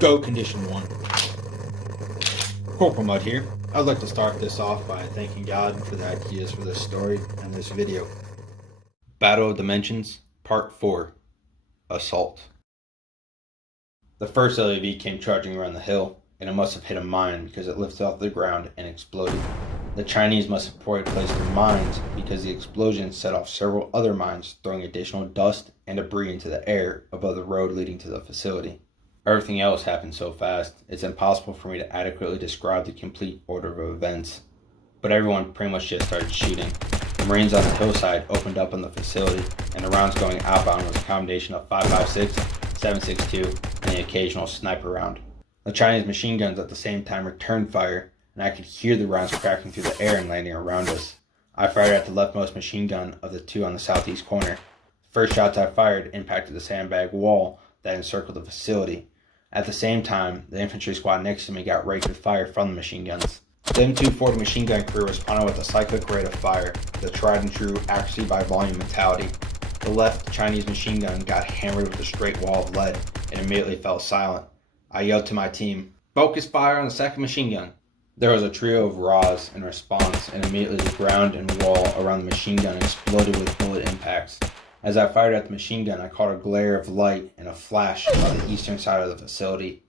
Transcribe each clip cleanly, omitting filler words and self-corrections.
Go Condition 1. Corporal Mud here. I'd like to start this off by thanking God for the ideas for this story and this video. Battle of Dimensions, Part 4. Assault. The first LAV came charging around the hill, and it must have hit a mine because it lifted off the ground and exploded. The Chinese must have poorly placed their mines because the explosion set off several other mines, throwing additional dust and debris into the air above the road leading to the facility. Everything else happened so fast, it's impossible for me to adequately describe the complete order of events. But everyone pretty much just started shooting. The Marines on the hillside opened up on the facility, and the rounds going outbound was a combination of 5.56, 7.62, and the occasional sniper round. The Chinese machine guns at the same time returned fire, and I could hear the rounds cracking through the air and landing around us. I fired at the leftmost machine gun of the two on the southeast corner. The first shots I fired impacted the sandbag wall that encircled the facility. At the same time, the infantry squad next to me got raked with fire from the machine guns. The M240 machine gun crew responded with a cyclic rate of fire, the tried and true accuracy by volume mentality. The left Chinese machine gun got hammered with a straight wall of lead and immediately fell silent. I yelled to my team, "Focus fire on the second machine gun." There was a trio of raws in response, and immediately the ground and wall around the machine gun exploded with bullet impacts. As I fired at the machine gun, I caught a glare of light and a flash on the eastern side of the facility.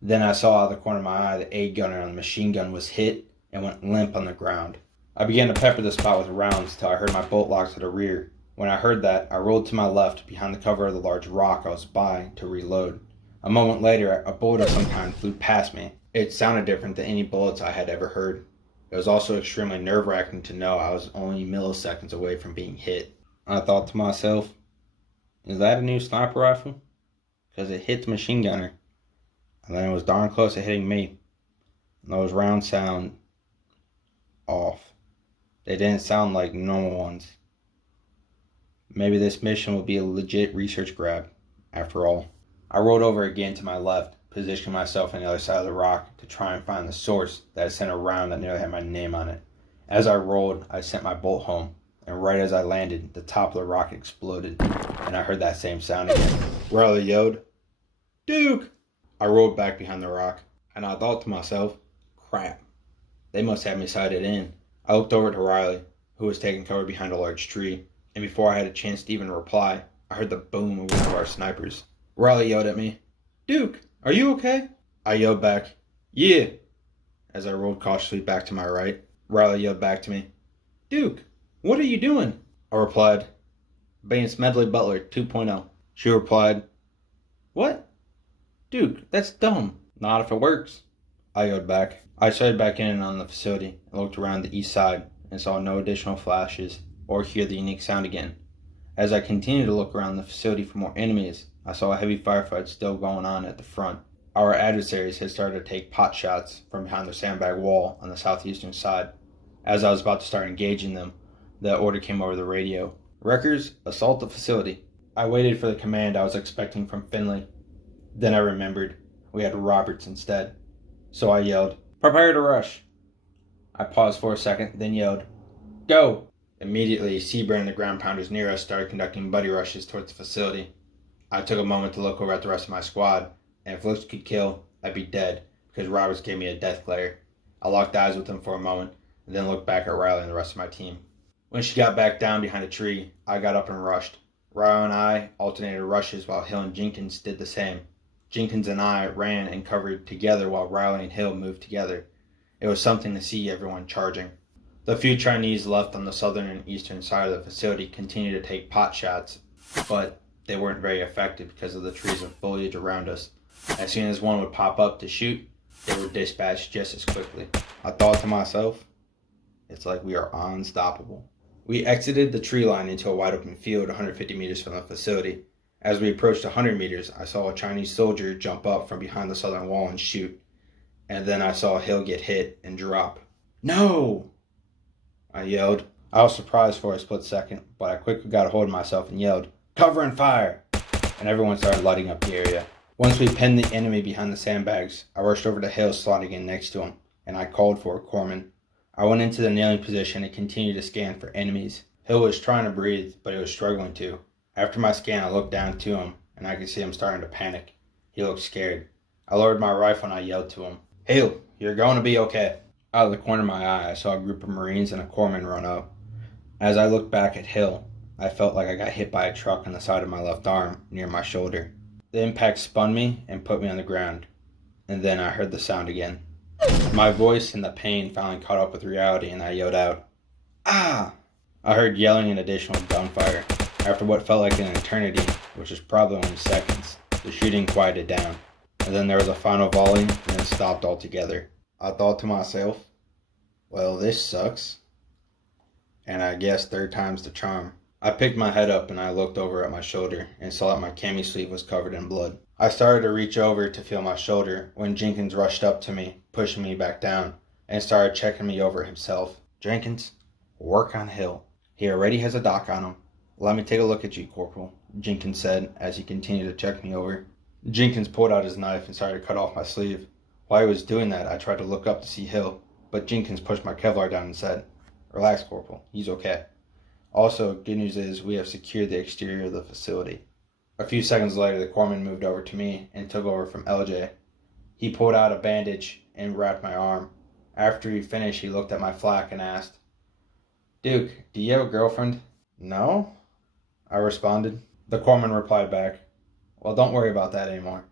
Then I saw out of the corner of my eye the A gunner on the machine gun was hit and went limp on the ground. I began to pepper the spot with rounds till I heard my bolt lock to the rear. When I heard that, I rolled to my left behind the cover of the large rock I was by to reload. A moment later, a bullet of some kind flew past me. It sounded different than any bullets I had ever heard. It was also extremely nerve-wracking to know I was only milliseconds away from being hit. I thought to myself, is that a new sniper rifle? Because it hit the machine gunner, and then it was darn close to hitting me. And those rounds sound off. They didn't sound like normal ones. Maybe this mission will be a legit research grab, after all. I rolled over again to my left, positioning myself on the other side of the rock to try and find the source that had sent a round that nearly had my name on it. As I rolled, I sent my bolt home, and right as I landed, the top of the rock exploded, and I heard that same sound again. Riley yelled, "Duke!" I rolled back behind the rock, and I thought to myself, crap, they must have me sighted in. I looked over to Riley, who was taking cover behind a large tree, and before I had a chance to even reply, I heard the boom of one of our snipers. Riley yelled at me, "Duke, are you okay?" I yelled back, "Yeah." As I rolled cautiously back to my right, Riley yelled back to me, "Duke, what are you doing?" I replied, "Being Smedley Butler 2.0. She replied, "What? Duke, that's dumb." "Not if it works." I yelled back. I started back in on the facility and looked around the east side and saw no additional flashes or hear the unique sound again. As I continued to look around the facility for more enemies, I saw a heavy firefight still going on at the front. Our adversaries had started to take pot shots from behind the sandbag wall on the southeastern side. As I was about to start engaging them, the order came over the radio. "Wreckers, assault the facility." I waited for the command I was expecting from Finley. Then I remembered we had Roberts instead. So I yelled, "Prepare to rush." I paused for a second, then yelled, "Go!" Immediately, Seaburn and the ground pounders near us started conducting buddy rushes towards the facility. I took a moment to look over at the rest of my squad, and if looks could kill, I'd be dead, because Roberts gave me a death glare. I locked eyes with him for a moment, and then looked back at Riley and the rest of my team. When she got back down behind a tree, I got up and rushed. Riley and I alternated rushes while Hill and Jenkins did the same. Jenkins and I ran and covered together while Riley and Hill moved together. It was something to see everyone charging. The few Chinese left on the southern and eastern side of the facility continued to take pot shots, but they weren't very effective because of the trees and foliage around us. As soon as one would pop up to shoot, they were dispatched just as quickly. I thought to myself, it's like we are unstoppable. We exited the tree line into a wide open field 150 meters from the facility. As we approached 100 meters, I saw a Chinese soldier jump up from behind the southern wall and shoot. And then I saw Hill get hit and drop. "No!" I yelled. I was surprised for a split second, but I quickly got a hold of myself and yelled, "Cover and fire!" And everyone started lighting up the area. Once we pinned the enemy behind the sandbags, I rushed over to Hill, slotting in next to him, and I called for a corpsman. I went into the kneeling position and continued to scan for enemies. Hill was trying to breathe, but he was struggling to. After my scan, I looked down to him, and I could see him starting to panic. He looked scared. I lowered my rifle and I yelled to him, Hill, you're going to be okay. Out of the corner of my eye, I saw a group of Marines and a corpsman run up. As I looked back at Hill, I felt like I got hit by a truck on the side of my left arm, near my shoulder. The impact spun me and put me on the ground, and then I heard the sound again. My voice and the pain finally caught up with reality, and I yelled out, "Ah!" I heard yelling and additional gunfire. After what felt like an eternity, which was probably only seconds, the shooting quieted down, and then there was a final volley, and then stopped altogether. I thought to myself, well, this sucks. And I guess third time's the charm. I picked my head up and I looked over at my shoulder and saw that my cami sleeve was covered in blood. I started to reach over to feel my shoulder when Jenkins rushed up to me, pushing me back down, and started checking me over himself. "Jenkins, work on Hill. He already has a doc on him. Let me take a look at you, Corporal," Jenkins said as he continued to check me over. Jenkins pulled out his knife and started to cut off my sleeve. While he was doing that, I tried to look up to see Hill, but Jenkins pushed my Kevlar down and said, "Relax, Corporal. He's okay." Also, good news is we have secured the exterior of the facility. A few seconds later, the corpsman moved over to me and took over from LJ. He pulled out a bandage and wrapped my arm. After he finished, he looked at my flak and asked, "Duke, do you have a girlfriend?" "No," I responded. The corpsman replied back, "Well, don't worry about that anymore.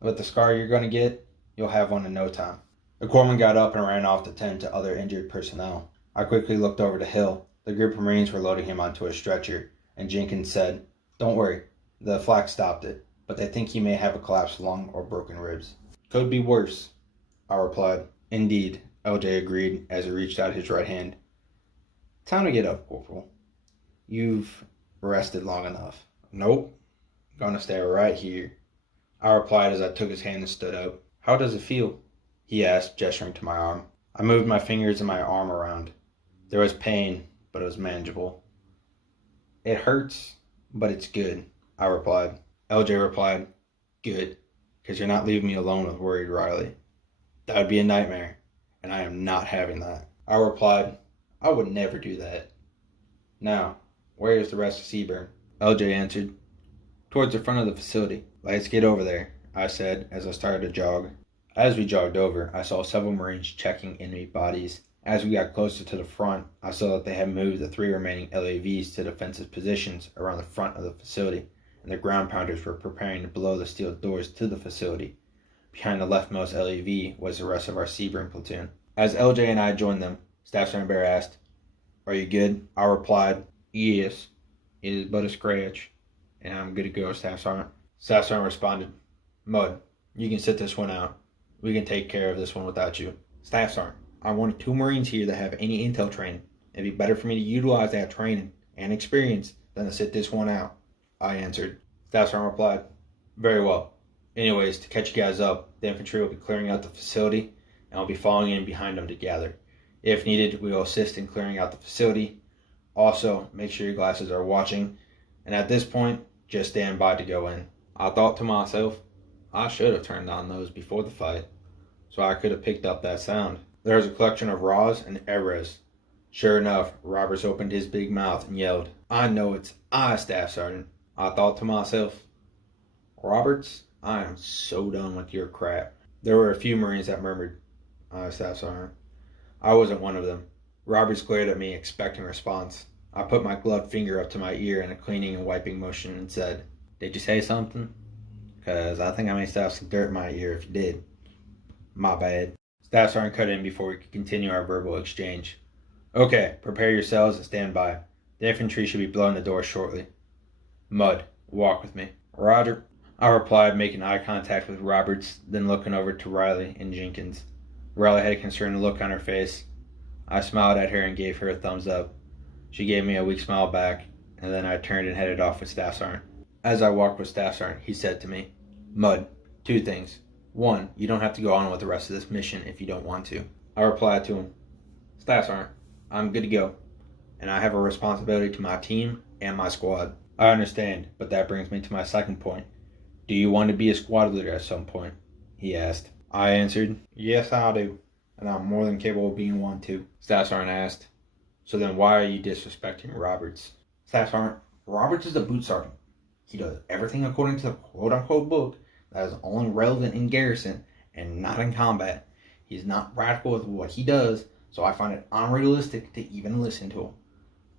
With the scar you're going to get, you'll have one in no time." The corpsman got up and ran off to tend to other injured personnel. I quickly looked over to Hill. The group of Marines were loading him onto a stretcher, and Jenkins said, "Don't worry, the flak stopped it, but they think he may have a collapsed lung or broken ribs." "Could be worse," I replied. "Indeed," LJ agreed as he reached out his right hand. "Time to get up, Corporal. You've rested long enough." "Nope, gonna stay right here," I replied as I took his hand and stood up. "How does it feel?" he asked, gesturing to my arm. I moved my fingers and my arm around. There was pain, but it was manageable. "It hurts, but it's good," I replied. LJ replied, "Good, because you're not leaving me alone with worried Riley. That would be a nightmare, and I am not having that." I replied, "I would never do that." "Now, where is the rest of Seaburn?" LJ answered, "Towards the front of the facility." "Let's get over there," I said as I started to jog. As we jogged over, I saw several Marines checking enemy bodies. As we got closer to the front, I saw that they had moved the 3 remaining LAVs to defensive positions around the front of the facility, and the ground pounders were preparing to blow the steel doors to the facility. Behind the leftmost LAV was the rest of our Seaburn platoon. As LJ and I joined them, Staff Sergeant Bear asked, "Are you good?" I replied, "Yes, it is but a scratch, and I'm good to go, Staff Sergeant." Staff Sergeant responded, "Mud, you can sit this one out. We can take care of this one without you." "Staff Sergeant, I'm one of 2 Marines here that have any intel training. It'd be better for me to utilize that training and experience than to sit this one out," I answered. Staff Sergeant replied, "Very well. Anyways, to catch you guys up, the infantry will be clearing out the facility, and I'll be following in behind them to gather. If needed, we will assist in clearing out the facility. Also, make sure your glasses are watching, and at this point, just stand by to go in." I thought to myself, I should have turned on those before the fight, so I could have picked up that sound. There was a collection of Raws and Everest. Sure enough, Roberts opened his big mouth and yelled, "I know it's I, Staff Sergeant." I thought to myself, "Roberts, I am so done with your crap." There were a few Marines that murmured, "Aye, Staff Sergeant." I wasn't one of them. Roberts glared at me, expecting a response. I put my gloved finger up to my ear in a cleaning and wiping motion and said, "Did you say something? Because I think I may still have some dirt in my ear if you did." "My bad." Staff Sergeant cut in before we could continue our verbal exchange. "Okay, prepare yourselves and stand by. The infantry should be blowing the door shortly. Mud, walk with me." "Roger," I replied, making eye contact with Roberts, then looking over to Riley and Jenkins. Riley had a concerned look on her face. I smiled at her and gave her a thumbs up. She gave me a weak smile back, and then I turned and headed off with Staff Sergeant. As I walked with Staff Sergeant, he said to me, "Mud, 2 things. 1, you don't have to go on with the rest of this mission if you don't want to." I replied to him, "Staff Sergeant, I'm good to go, and I have a responsibility to my team and my squad." "I understand, but that brings me to my second point. Do you want to be a squad leader at some point?" he asked. I answered, "Yes, I do, and I'm more than capable of being one too." Staff Sergeant asked, "So then why are you disrespecting Roberts?" "Staff Sergeant, Roberts is a boot sergeant. He does everything according to the quote-unquote book that is only relevant in garrison and not in combat. He is not practical with what he does, so I find it unrealistic to even listen to him.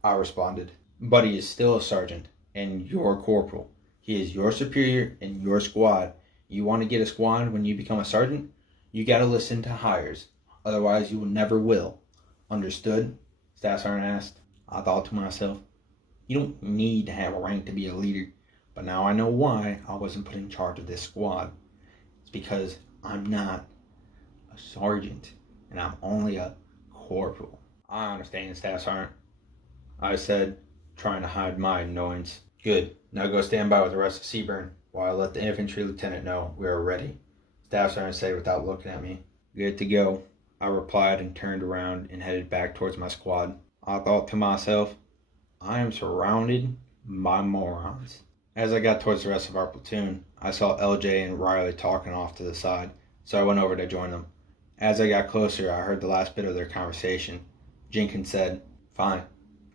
I responded, but he is still a sergeant and your corporal. He is your superior in your squad. You want to get a squad when you become a sergeant? You gotta listen to hires. Otherwise you never will. Understood? Staff Sergeant asked. I thought to myself, you don't need to have a rank to be a leader. But now I know why I wasn't put in charge of this squad. It's because I'm not a sergeant and I'm only a corporal. I understand, Staff Sergeant, I said, trying to hide my annoyance. Good. Now go stand by with the rest of Seaburn while I let the infantry lieutenant know we are ready. Staff Sergeant said without looking at me. Good to go, I replied and turned around and headed back towards my squad. I thought to myself, I am surrounded by morons. As I got towards the rest of our platoon, I saw LJ and Riley talking off to the side, so I went over to join them. As I got closer, I heard the last bit of their conversation. Jenkins said, Fine,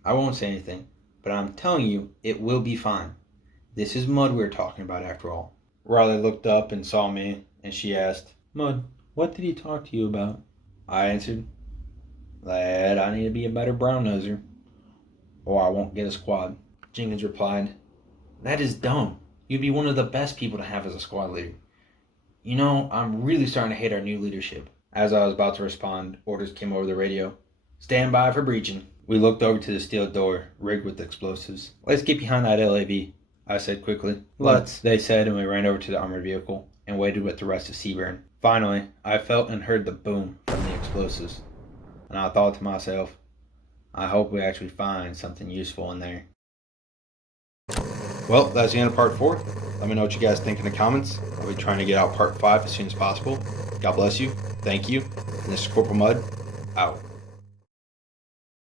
I won't say anything, but I'm telling you, it will be fine. This is Mud we're talking about after all. Riley looked up and saw me, and she asked, Mud, what did he talk to you about? I answered, Lad, I need to be a better brown noser, or I won't get a squad. Jenkins replied, That is dumb. You'd be one of the best people to have as a squad leader. You know, I'm really starting to hate our new leadership. As I was about to respond, orders came over the radio. Stand by for breaching. We looked over to the steel door, rigged with explosives. Let's get behind that LAV, I said quickly. Let's, they said, and we ran over to the armored vehicle and waited with the rest of Seaburn. Finally, I felt and heard the boom from the explosives, and I thought to myself, I hope we actually find something useful in there. Well, that's the end of part 4. Let me know what you guys think in the comments. I'll be trying to get out part 5 as soon as possible. God bless you. Thank you. And this is Corporal Mud, out.